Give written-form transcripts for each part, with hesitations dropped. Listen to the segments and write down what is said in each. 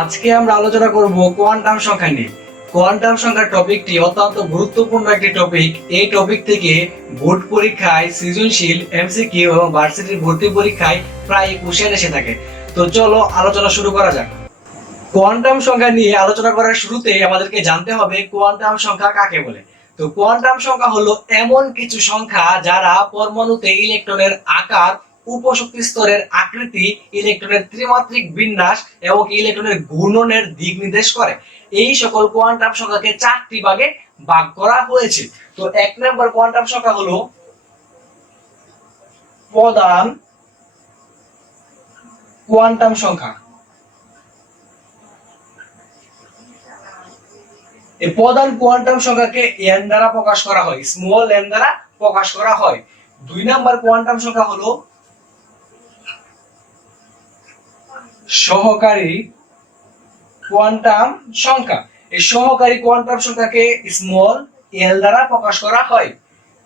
আজকে আমরা আলোচনা করব কোয়ান্টাম সংখ্যা নিয়ে। কোয়ান্টাম সংখ্যার টপিকটি অত্যন্ত গুরুত্বপূর্ণ একটি টপিক। এই টপিক থেকে বোর্ড পরীক্ষায়, সৃজনশীল, এমসিকিউ এবং ভার্সিটির ভর্তি পরীক্ষায় প্রায় কোশ্চেন এসে থাকে। তো চলো আলোচনা শুরু করা যাক। কোয়ান্টাম সংখ্যা নিয়ে আলোচনা করার শুরুতে আমাদেরকে জানতে হবে কোয়ান্টাম সংখ্যা কাকে বলে। তো কোয়ান্টাম সংখ্যা হলো এমন কিছু সংখ্যা যারা পরমাণুতে ইলেকট্রনের আকার, উপশক্তি স্তরের আকৃতি, ইলেকট্রনের ত্রিমাত্রিক বিন্যাস এবং ইলেকট্রনের ঘূর্ণনের দিক নির্দেশ করে। এই সকল কোয়ান্টাম সংখ্যাকে চারটি ভাগে ভাগ করা হয়েছে। তো এক নম্বর কোয়ান্টাম সংখ্যা হলো প্রধান কোয়ান্টাম সংখ্যা। এই প্রধান কোয়ান্টাম সংখ্যাকে n দ্বারা প্রকাশ করা হয়, স্মল n দ্বারা প্রকাশ করা হয়। দুই নাম্বার কোয়ান্টাম সংখ্যা হলো সহকারী কোয়ান্টাম সংখ্যা। এই সহকারী কোয়ান্টাম সংখ্যাকে স্মল l দ্বারা প্রকাশ করা হয়।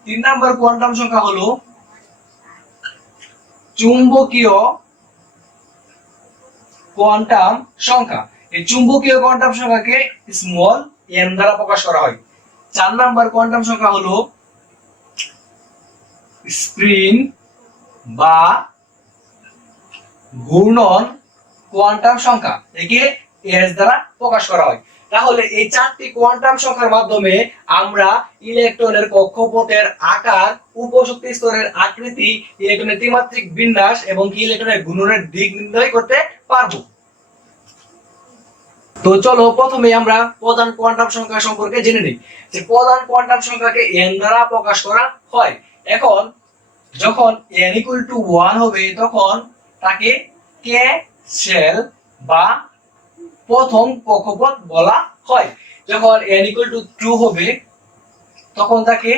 তিন নাম্বার কোয়ান্টাম সংখ্যা হলো চুম্বকীয় কোয়ান্টাম সংখ্যা। এই চুম্বকীয় কোয়ান্টাম সংখ্যাকে স্মল n দ্বারা প্রকাশ করা হয়। চার নাম্বার কোয়ান্টাম সংখ্যা হলো স্প্রিং বা ঘূর্ণন কোয়ান্টাম সংখ্যা, একে s দ্বারা প্রকাশ করা হয়। তাহলে এই চারটি কোয়ান্টাম সংখ্যার মাধ্যমে আমরা ইলেকট্রনের কক্ষপথের আকার, উপশক্তি স্তরের আকৃতি, ইলেকট্রনের ত্রিমাত্রিক বিন্যাস এবং ইলেকট্রনের ঘূর্ণনের দিক নির্ণয় করতে পারবো। তো চলো প্রথমে আমরা প্রধান কোয়ান্টাম সংখ্যা সম্পর্কে জেনে নিই। যে প্রধান কোয়ান্টাম সংখ্যাকে n দ্বারা প্রকাশ করা হয়। এখন যখন n = 1 হবে তখন তাকে k শেল বা প্রথম কক্ষপথ বলা হয়। যখন n = 2 হবে তখন তাকে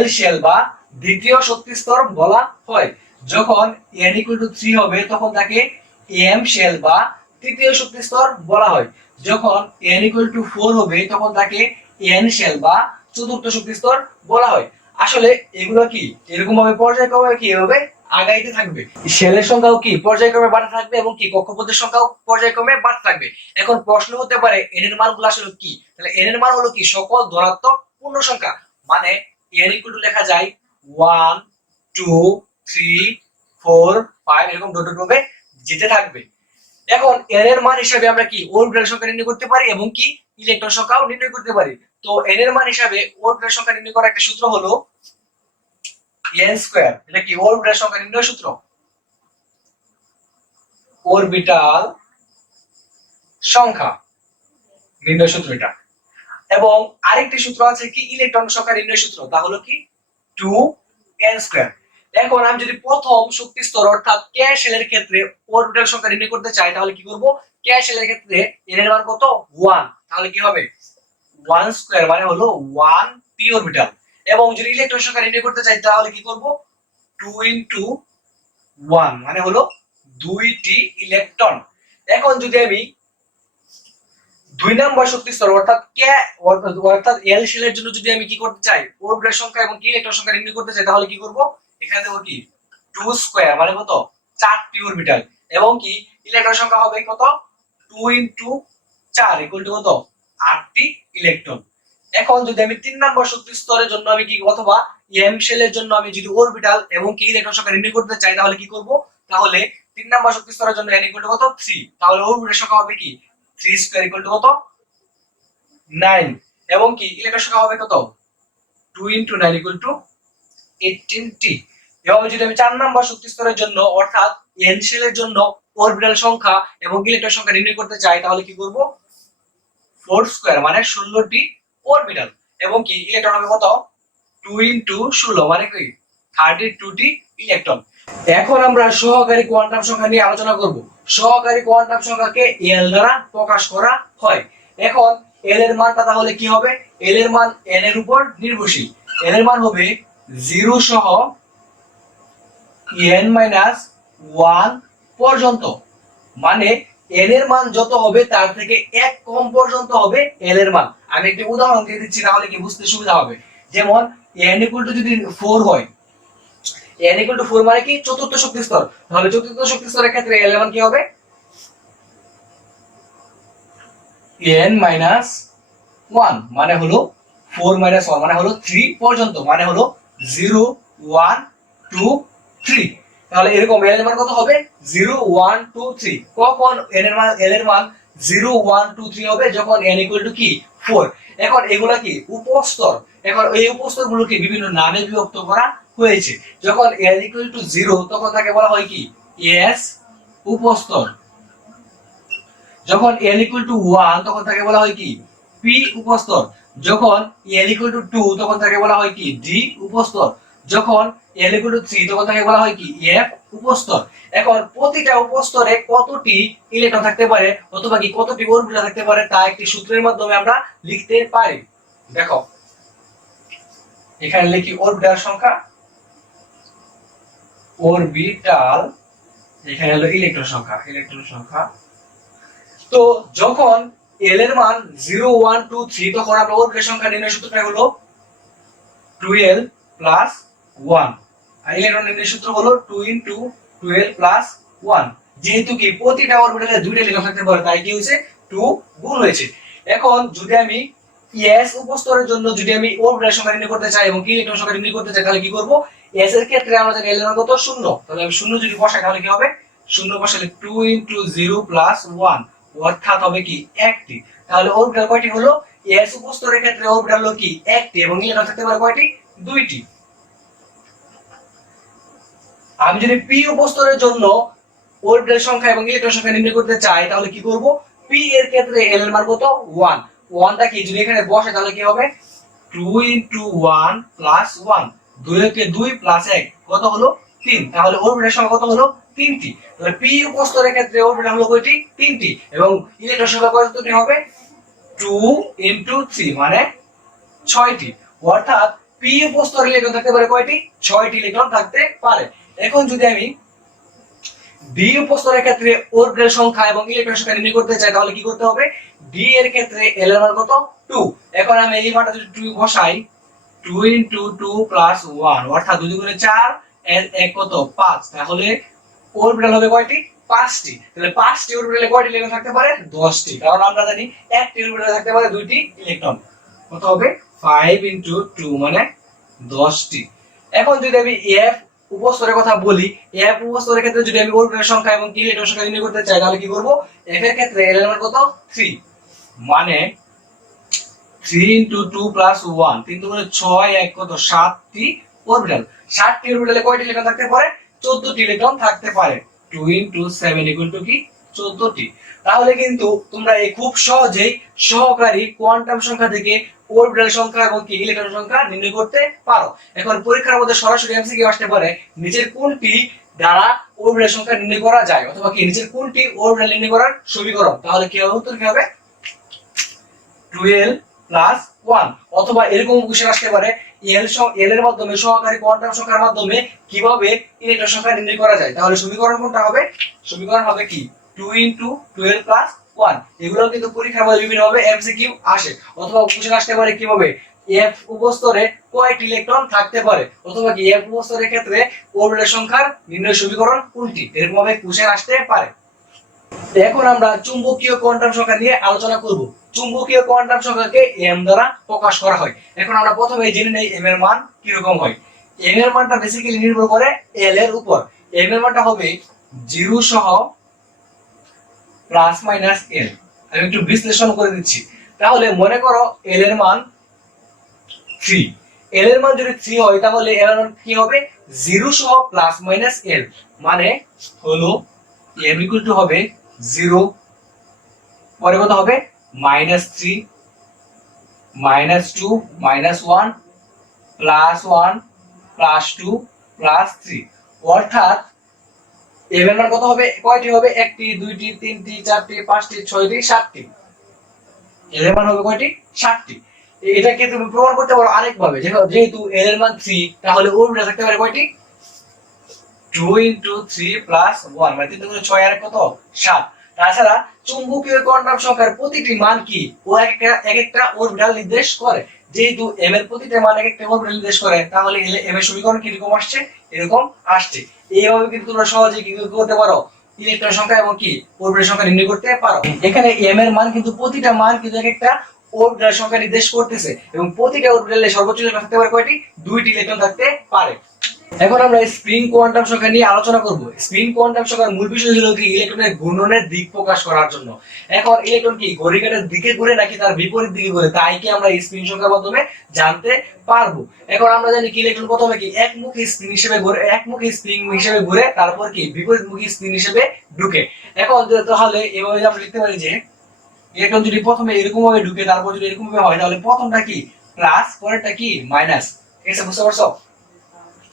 l শেল বা দ্বিতীয় শক্তি স্তর বলা হয়। যখন n = 3 হবে তখন তাকে m শেল বা তৃতীয় শক্তি স্তর বলা হয়। যখন n = 4 হবে তখন তাকে n শেল বা চতুর্থ শক্তি স্তর বলা হয়। আসলে এগুলো কি এরকম ভাবে পর্যায়ক্রমে কি হবে আগাইতে থাকবে। শেলের সংখ্যাও কি পর্যায়ক্রমে বাড়তে থাকবে এবং কি কক্ষপথের সংখ্যাও পর্যায়ক্রমে বাড়তে থাকবে। এখন প্রশ্ন হতে পারে n এর মানগুলো আসলে কি? তাহলে n এর মান হলো কি সকল ধনাত্মক পূর্ণ সংখ্যা। মানে n = লেখা যায় 1 2 3 4 5 এরকম ডট ডট ভাবে যেতে থাকবে। এখন n এর মান হিসাবে আমরা কি অরবিটাল সংখ্যা নির্ণয় করতে পারি এবং কি ইলেকট্রন সংখ্যাও নির্ণয় করতে পারি। তো n এর মান হিসাবে অরবিটাল সংখ্যা নির্ণয় করার একটা সূত্র হলো n²। এটা কি অরবিটাল সংখ্যা নির্ণয় সূত্র, অরবিটাল সংখ্যা নির্ণয় সূত্র এটা। এবং আরেকটি সূত্র আছে কি ইলেকট্রন সংখ্যা নির্ণয় সূত্র, তা হলো কি 2n²। এখন আমি যদি প্রথম শক্তি স্তর অর্থাৎ k শেলের ক্ষেত্রে অরবিটাল সংখ্যা নির্ণয় করতে চাই তাহলে কি করব, k শেলের ক্ষেত্রে n এর মান কত 1, তাহলে কি হবে 1² মানে হলো 1 p অরবিটাল। এবং যদি ইলেকট্রন সংখ্যা নির্ণয় করতে চাই তাহলে কি করব 2 * 1 মানে হলো 2টি ইলেকট্রন। এখন যদি আমি দুই নম্বর শক্তি স্তর অর্থাৎ k অর্থাৎ l শেলের জন্য যদি আমি কি করতে চাই অরবিটাল সংখ্যা এবং কি ইলেকট্রন সংখ্যা নির্ণয় করতে চাই তাহলে কি করব, এখানে দেব কি 2² মানে কত 4টি অরবিটাল এবং কি ইলেকট্রন সংখ্যা হবে কত 2 * 4 = কত 8টি ইলেকট্রন। এখন যদি আমি 3 নম্বর শক্তি স্তরের জন্য আমি কি অথবা m শেলের জন্য আমি যদি অরবিটাল এবং কি ইলেকট্রন সংখ্যা নির্ণয় করতে চাই তাহলে কি করব, তাহলে 3 নম্বর শক্তি স্তরের জন্য n = কত 3, তাহলে অরবিটাল সংখ্যা হবে কি 3² = কত 9 এবং কি ইলেকট্রন সংখ্যা হবে কত 2 * 9 = 18টি। এভাবে যদি আমি 4 নম্বর শক্তি স্তরের জন্য অর্থাৎ n শেলের জন্য অরবিটাল সংখ্যা এবং ইলেকট্রন সংখ্যা নির্ণয় করতে চাই তাহলে কি করব 4² মানে 16টি অরবিটাল এবং কি ইলেকট্রন হবে কত 2 * 16 মানে কি 32টি ইলেকট্রন। এখন আমরা সহকারী কোয়ান্টাম সংখ্যা নিয়ে আলোচনা করব। সহকারী কোয়ান্টাম সংখ্যাকে l দ্বারা প্রকাশ করা হয়। এখন l এর মানটা তাহলে কি হবে, l এর মান n এর উপর নির্ভরশীল। l এর মান হবে 0 সহ n-1 পর্যন্ত। মানে n এর মান যত হবে তার থেকে 1 কম পর্যন্ত হবে l এর মান। আমি একটি উদাহরণ দিয়ে দিচ্ছি তাহলে কি বুঝতে সুবিধা হবে। যেমন n = যদি 4 হয়, n = 4 মানে কি চতুর্থ শক্তি স্তর, তাহলে চতুর্থ শক্তি স্তরের ক্ষেত্রে l এর মান কি হবে n মাইনাস 1 মানে হলো 4 মাইনাস 1 মানে হলো 3 পর্যন্ত, মানে হলো 0 1 2 3। তাহলে এরকম n এর মান কত হবে 0 1 2 3। কখন n এর মান l এর মান 0 1 2 3 হবে যখন n ইকুয়াল টু কি 4। এখন এগুলা কি উপস্তর, এখন এই উপস্তর গুলোকে বিভিন্ন নামে বিভক্ত করা হয়েছে। যখন n ইকুয়াল টু 0 তখন তাকে বলা হয় কি s উপস্তর, যখন n ইকুয়াল টু 1 তখন তাকে বলা হয় কি p উপস্তর, যখন n ইকুয়াল টু 2 তখন তাকে বলা হয় কি d উপস্তর, যখন n ইকুয়াল টু 3 তখন তাকে বলা হয় কি f উপস্তর। এখন প্রতিটা উপস্তরে কতটি ইলেকট্রন থাকতে পারে অথবা কি কতটি অরবিটাল থাকতে পারে তা একটি সূত্রের মাধ্যমে আমরা লিখতে পারি। দেখো এখানে লিখি অরবিটাল সংখ্যা, অরবিটাল, এখানে হলো ইলেকট্রন সংখ্যা, ইলেকট্রন সংখ্যা। তো যখন l এর মান 0 1 2 3 তখন আমরা অরবিটাল সংখ্যা নির্ণয় সূত্রটা হলো 12 প্লাস 1, আর ইলেকট্রন নির্ণয় সূত্র হলো 2 into 12 প্লাস 1। যেহেতু কি প্রতিটা অরবিটালে দুইটা ইলেকট্রন থাকতে পারে তাই কি হয়েছে 2 গুণ হয়েছে। এখন যদি আমি s উপস্তরের জন্য যদি আমি অরবিটাল সংখ্যা নির্ণয় করতে চাই এবং কি ইলেকট্রন সংখ্যা নির্ণয় করতে চাই তাহলে কি করব, s এর ক্ষেত্রে আমরা জানি l এর মান কত 0, তাহলে আমি 0 যদি বসাই তাহলে কি হবে 0 বসালে 2 into 0 প্লাস 1 অর্থাৎ হবে কি একটি। তাহলে অরবিটাল কয়টি হলো s উপস্তরের ক্ষেত্রে অরবিটাল হলো কি একটি এবং ইলেকট্রন থাকতে পারে কয়টি দুইটি। আমি যদি p উপস্তরের জন্য অরবিটাল সংখ্যা এবং ইলেকট্রন সংখ্যা নির্ণয় করতে চাই তাহলে কি করব, p এর ক্ষেত্রে l এর মান কত 1, 1টা কি যদি এখানে বসে তাহলে কি হবে 2 into 1 plus 1, 2 কে 2 প্লাস 1 কত হলো 3। তাহলে অরবিটাল সংখ্যা কত হলো 3টি। তাহলে p উপস্তরের ক্ষেত্রে অরবিটাল হলো কয়টি 3টি এবং ইলেকট্রন সংখ্যা কতটি হবে 2 into 3 মানে 6টি। অর্থাৎ p উপস্তরে ইলেকট্রন থাকতে পারে কয়টি 6টি ইলেকট্রন থাকতে পারে। এখন যদি আমি d উপস্তরের ক্ষেত্রে অরবিটাল সংখ্যা এবং ইলেকট্রন সংখ্যা নির্ণয় করতে চাই তাহলে কি করতে হবে, d এর ক্ষেত্রে l এর মান কত 2। এখন আমি এই মানটা যদি 2 বসাই 2 into 2 plus 1 অর্থাৎ 2 গুণে 4 এর 1 কত 5, তাহলে অরবিটাল হবে কয়টি 5টি। তাহলে 5টি অরবিটালে কয়টি ইলেকট্রন থাকতে পারে 10টি, কারণ আমরা জানি একটি অরবিটালে থাকতে পারে দুইটি ইলেকট্রন। কত হবে 5 into 2 মানে 10টি। এখন যদি আমি f উপস্তরের কথা বলি, f উপস্তরের ক্ষেত্রে যদি আমি অরবিটাল সংখ্যা এবং ইলেকট্রন সংখ্যা নির্ণয় করতে চাই তাহলে কি করব, f এর ক্ষেত্রে l এর মান কত 3 মানে 3 into 2 plus 1, 3 দুগুণে 6 1 কত 7টি অরবিটাল। 7টি অরবিটালে কয়টি ইলেকট্রন থাকতে পারে 14টি ইলেকট্রন থাকতে পারে। 2 into 7 equal to কি 14টি। তাহলে কিন্তু তোমরা এই খুব সহজেই সহকারী কোয়ান্টাম সংখ্যা থেকে অরবিটাল সংখ্যা এবং কি ইলেকট্রন সংখ্যা নির্ণয় করতে পারো। এখন পরীক্ষার মধ্যে সরাসরি এমসিকিউ আসতে পারে নিচের কোনটি দ্বারা অরবিটাল সংখ্যা নির্ণয় করা যায় অথবা কি নিচের কোনটি অরবিটাল নির্ণয় করার সমীকরণ, তাহলে কি হবে উত্তর কি হবে 12 প্লাস 1। অথবা এরকম কোশ্চেন আসতে পারে l এর মাধ্যমে সহকারী কোয়ান্টাম সংখ্যার মাধ্যমে কিভাবে ইলেকট্রন সংখ্যা নির্ণয় করা যায়, তাহলে সমীকরণ কোনটা হবে, সমীকরণ হবে কি 2 into 12 plus 1। এগুলো কিন্তু পরীক্ষার মধ্যে বিভিন্ন ভাবে এমসিকিউ আসে। অথবা কোশ্চেন আসতে পারে কিভাবে f উপস্তরে কয়টি ইলেকট্রন থাকতে পারে অথবা কি f উপস্তরের ক্ষেত্রে অরবিটাল সংখ্যার নির্ণয় সমীকরণ কোনটি, এরকম ভাবে কোশ্চেন আসতে পারে। এখন আমরা চুম্বকীয় কোয়ান্টাম সংখ্যা নিয়ে আলোচনা করব। চুম্বকীয় কোয়ান্টাম সংখ্যাকে m দ্বারা প্রকাশ করা হয়। এখন আমরা প্রথমে জেনে নেই m এর মান কি রকম হয়। m এর মানটা বেসিক্যালি নির্ভর করে l এর উপর। m এর মানটা হবে 0 সহ প্লাস মাইনাস l। আমি একটু বিশ্লেষণ করে দিচ্ছি। তাহলে মনে করো l এর মান 3, l এর মান যদি 3 হয় তাহলে l এর মান কি হবে 0 সহ প্লাস মাইনাস l, মানে হলো m ইকুয়াল টু হবে 0, পরে কত হবে -3 -2 -1 +1 +2 +3। অর্থাৎ m এর মান কত হবে কয়টি হবে 1টি 2টি 3টি 4টি 5টি 6টি 7টি। l এর মান হবে কয়টি 7টি। এটাকে তুমি প্রমাণ করতে পারো আরেক ভাবে, যেহেতু l এর মান 3 তাহলে অরবিটাল থাকতে পারে কয়টি 2 into 3 plus 1 মানে 3 দুগুণে 6 আর কত 7। তাছাড়া চুম্বকীয় কোয়ান্টাম সংখ্যার প্রতিটি মান কি ও এক একটা অরবিটাল নির্দেশ করে। যেহেতু m এর প্রতিটা মান এক একটা অরবিটাল নির্দেশ করে তাহলে m এর সমীকরণ কি রকম আসছে এরকম আসছে। এইভাবে কিন্তু তোমরা সহজেই কি করতে পারো ইলেকট্রন সংখ্যা এবং কি অরবিটাল সংখ্যা নির্ণয় করতে পারো। এখানে m এর মান কিন্তু প্রতিটা মান কিন্তু একটা অরবিটাল সংখ্যা নির্দেশ করতেছে এবং প্রতিটা অরবিটালে সর্বোচ্চ ইলেকট্রন থাকতে পারে কয়টি? 2টি ইলেকট্রন থাকতে পারে। এখন আমরা স্প্রিং কোয়ান্টাম সংখ্যা নিয়ে আলোচনা করব। স্প্রিং কোয়ান্টাম সংখ্যার মূল বিষয় হলো কি ইলেকট্রনের ঘূর্ণনের দিক প্রকাশ করার জন্য। এখন ইলেকট্রন কি ঘড়ির কাঁটার দিকে ঘুরে নাকি তার বিপরীত দিকে ঘুরে তাই কি আমরা স্প্রিং সংখ্যার মাধ্যমে জানতে পারবো। এখন আমরা জানি কি ইলেকট্রন প্রথমে কি একমুখী স্প্রিং হিসেবে ঘুরে, একমুখী স্প্রিং হিসেবে ঘুরে, তারপর কি বিপরীতমুখী স্প্রিং হিসেবে ঢুকে। এখন তাহলে এভাবে আমরা লিখতে পারি যে ইলেকট্রন যদি প্রথমে এরকম ভাবে ঢুকে তারপর যদি এরকম ভাবে হয় তাহলে প্রথমটা কি প্লাস পরেরটা কি মাইনাস। ঠিক আছে, বুঝতে পারছো?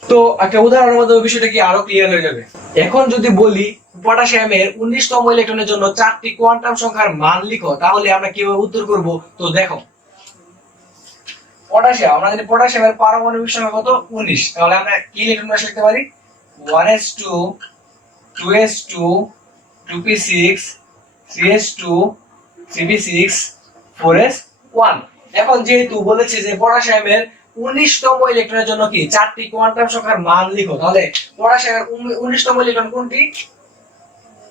তো একটা উদাহরণের মাধ্যমে বিষয়টা কি আরো ক্লিয়ার হয়ে যাবে। এখন যদি বলি পটাশিয়ামের 19তম ইলেকট্রনের জন্য 4টি কোয়ান্টাম সংখ্যার মান লিখো, তাহলে আমরা কিভাবে উত্তর করব? তো দেখো, পটাশিয়াম, আমরা জানি পটাশিয়ামের পারমাণবিক সংখ্যা কত? 19। তাহলে আমরা কি ইলেকট্রন রাশি লিখতে পারি? 1s2 2s2 2p6 3s2 3p6 4s1। এখন যেহেতু বলেছে যে পটাশিয়ামের 19তম ইলেকট্রনের জন্য কি 4টি কোয়ান্টাম সংখ্যার মান লিখো, তাহলে পটাশিয়ামের 19তম ইলেকট্রন কোনটি?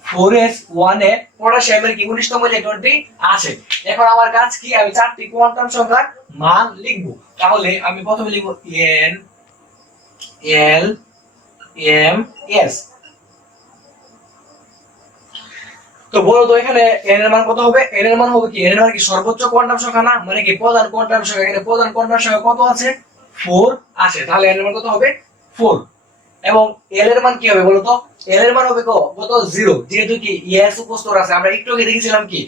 4s1 এ পটাশিয়ামের কি 19তম ইলেকট্রনটি আছে। এখন আমার কাজ কি আমি 4টি কোয়ান্টাম সংখ্যার মান লিখব। তাহলে আমি প্রথমে লিখব n l m s। তো বলো তো এখানে n এর মান কত হবে? n এর মান হবে কি, n এর মান কি সর্বোচ্চ কোয়ান্টাম সংখ্যা না, মানে কি প্রধান কোয়ান্টাম সংখ্যা। এখানে প্রধান কোয়ান্টাম সংখ্যা কত আছে? 4 আছে। তাহলে n এর মান কত হবে? 4। এবং l এর মান কি হবে বলো তো? l এর মান হবে কত? 0। যেহেতু কি s উপস্থিত আছে, আমরা একটু আগে দেখেছিলাম কি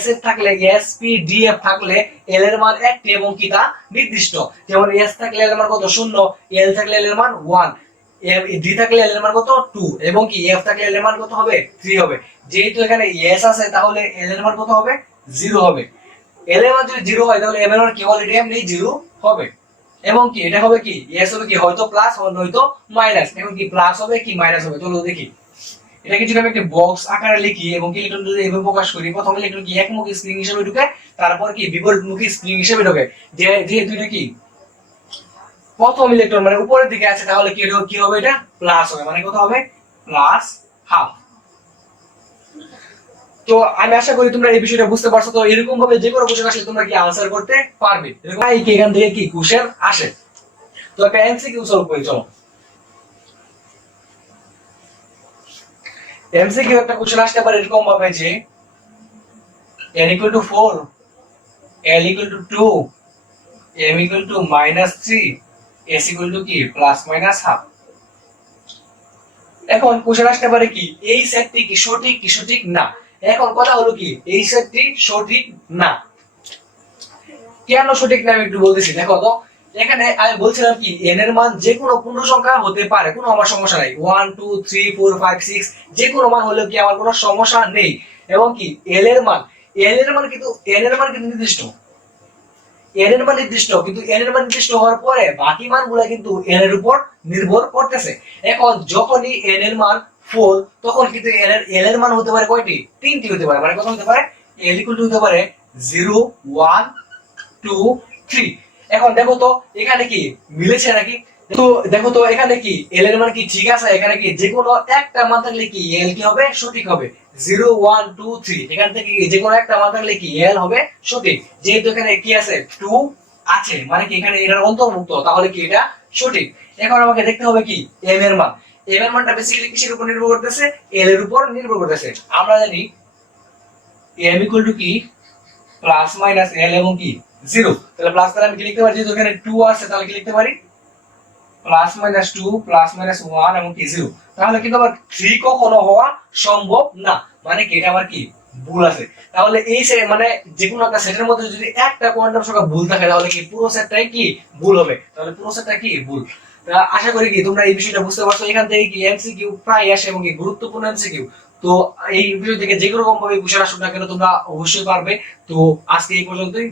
s এর থাকলে s p d f থাকলে l এর মান একটি এবং কি তা নির্দিষ্ট। যেমন s থাকলে l এর মান কত? 0, l থাকলে l এর মান 1, d থাকলে l এর মান কত? 2 এবং কি f থাকলে l এর মান কত হবে? 3 হবে। যেহেতু এখানে s আছে তাহলে l এর মান কত হবে? 0 হবে। l এর মান যদি 0 হয় তাহলে m এর মান কি অলরেডি এমনি 0 হবে। এবং কি এটা হবে কি s হবে কি হয়তো প্লাস হয়তো মাইনাস। এখন কি প্লাস হবে কি মাইনাস হবে, চলো দেখি। এটা কি যদি আমি একটা বক্স আকারে লিখি এবং কি ইলেকট্রন যদি এভাবে প্রকাশ করি, প্রথম ইলেকট্রন কি একমুখী স্প্রিং হিসেবে ঢুকে, তারপর কি বিপরীতমুখী স্প্রিং হিসেবে ঢোকে। যেহেতু এটা কি প্রথম ইলেকট্রন মানে উপরের দিকে আছে তাহলে কি হবে? এটা প্লাস হবে, মানে কত হবে? Plus half. তো আমি আশা করি তোমরা এই বিষয়টা বুঝতে পারছো। তো এরকম ভাবে যে কোনো কোশ্চেন আসলে তোমরা কি আনসার করতে পারবে। এরকম কি এখান থেকে কি কোশ্চেন আসে। তো একটা এমসিকিউ সলভ করি, চলো। এমসিকিউ একটা কোশ্চেন আসতে পারে এরকম ভাবে যে n = 4, l = 2, m = -3, s = কি +-1/2। এখন কোশ্চেন আসতে পারে কি এই সেটটি কি সঠিক কি সঠিক না। এখন কথা হলো কি এই সেটটি সঠিক না। কেন সঠিক না আমি একটু বলতেছি, দেখো তো। এখানে আমি বলছিলাম কি n এর মান যে কোনো পূর্ণ সংখ্যা হতে পারে, কোনো আমার সমস্যা নাই। 1 2 3 4 5 6 যে কোনো মান হলেও কি আমার কোনো সমস্যা নেই। এবং কি l এর মান কিন্তু n এর মান কিন্তু নির্দিষ্ট। n এর মান নির্দিষ্ট, কিন্তু n এর মান নির্দিষ্ট হওয়ার পরে বাকি মানগুলো কিন্তু n এর উপর নির্ভর করতেছে। এখন যখনই n এর মান 4 তখন কিন্তু l এর মান হতে পারে কয়টি? 3টি হতে পারে। মানে কত হতে পারে? l = হতে পারে 0 1 2 3। এখন দেখো তো এখানে কি মিলেছে নাকি। তো দেখো তো এখানে কি l এর মান কি ঠিক আছে। এখানে কি যে কোনো একটা মান থাকলে কি l কি হবে? সঠিক হবে। 0 1 2 3 এখান থেকে যে কোনো একটা মান থাকলে কি l হবে সঠিক। যেহেতু এখানে কি আছে 2 আছে, মানে কি এখানে এটার অন্তর্ভুক্ত, তাহলে কি এটা সঠিক। এখন আমাকে দেখতে হবে কি m এর মান। m এর মানটা বেসিক্যালি কিসের উপর নির্ভর করতেছে? l এর উপর নির্ভর করতেছে। আমরা জানি m = কি +-l এবং কি 0। তাহলে প্লাস তাহলে আমি কি লিখতে পারি? যেহেতু এখানে 2 আছে তাহলে কি লিখতে পারি? +-2 +-1 এবং কি 0। তাহলে কিন্তু আবার 3 কখনো হওয়া সম্ভব না, মানে কি এটা আবার কি ভুল আছে। তাহলে এই মানে যে কোনো একটা সেটের মধ্যে যদি একটা কোয়ান্টাম সংখ্যা ভুল থাকে তাহলে কি পুরো সেটটাই কি ভুল হবে। তাহলে পুরো সেটটা কি ভুল। আশা করি কি তোমরা এই বিষয়টা বুঝতে পারছো। এখান থেকে কি এমসিকিউ প্রায় আসে এবং কি গুরুত্বপূর্ণ এমসিকিউ। তো এই ভিডিও থেকে যে কোনো রকম ভাবে কোশ্চেন আসুক না কেন তোমরা অবশ্যই পারবে। তো আজকে এই পর্যন্তই।